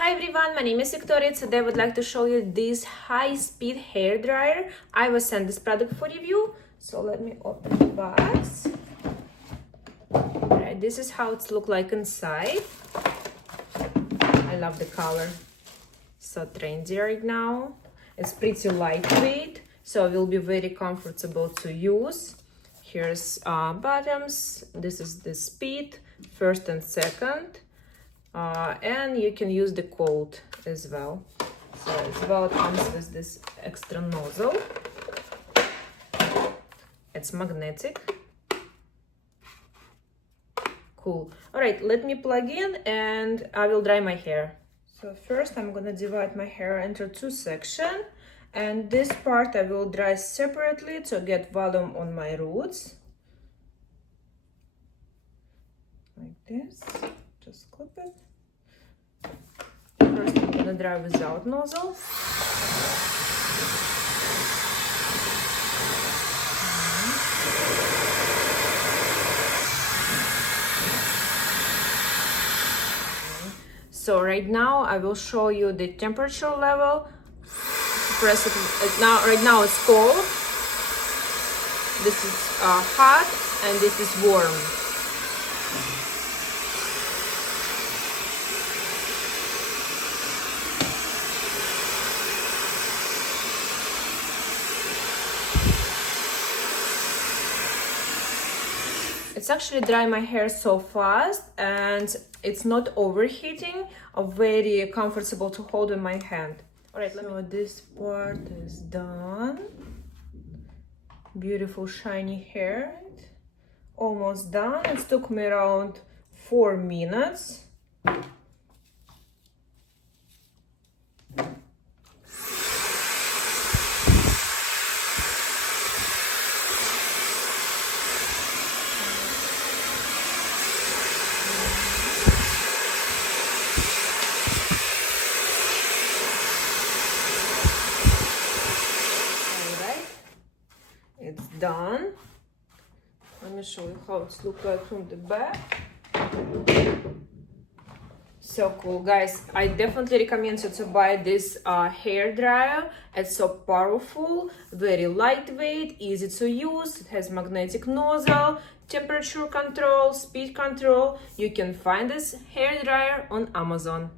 Hi everyone, my name is Victoria. Today I would like to show you this high-speed hair dryer. I was sent this product for review, so let me open the box. Alright, this is how it's look like inside. I love the color, so trendy right now. It's pretty lightweight, so it will be very comfortable to use. Here's buttons. This is the speed, first and second. And you can use the cold as well. So as well it comes with this extra nozzle. It's magnetic. Cool. Alright, let me plug in and I will dry my hair. So first I'm gonna divide my hair into two sections, and this part I will dry separately to get volume on my roots. Like this. Just clip it. First I'm gonna dry without nozzle. So right now I will show you the temperature level. Press it now. Right now it's cold. This is hot and this is warm. It's actually dry my hair so fast and it's not overheating, very comfortable to hold in my hand. Alright, so this part is done. Beautiful shiny hair. Almost done. It took me around 4 minutes. It's done. Let me show you how it looks like from the back. So cool, guys. I definitely recommend you to buy this hair dryer. It's so powerful, very lightweight, easy to use. It has magnetic nozzle, temperature control, speed control. You can find this hair dryer on Amazon.